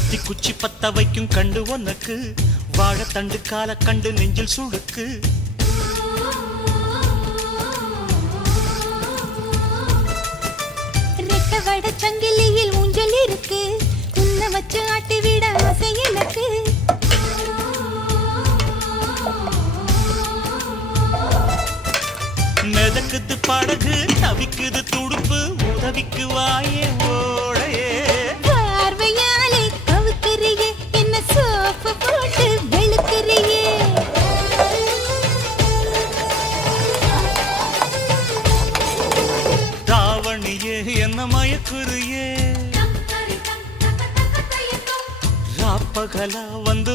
பத்த வைக்கும் கண்டு உனக்கு. வாழைத்தண்டு கால கண்டு நெஞ்சில் சுடுக்கு ரெட்ட வட சங்கிலியில் ஊஞ்சல் இருக்கு. உன்னை வச்சு ஆட்டி விட ஆசை எனக்கு. மிதக்குது படகு தவிக்குது துடுப்பு உதவிக்கு வாயே தாவணியே என்ன மயக்குறியே? ராப்பகலா வந்து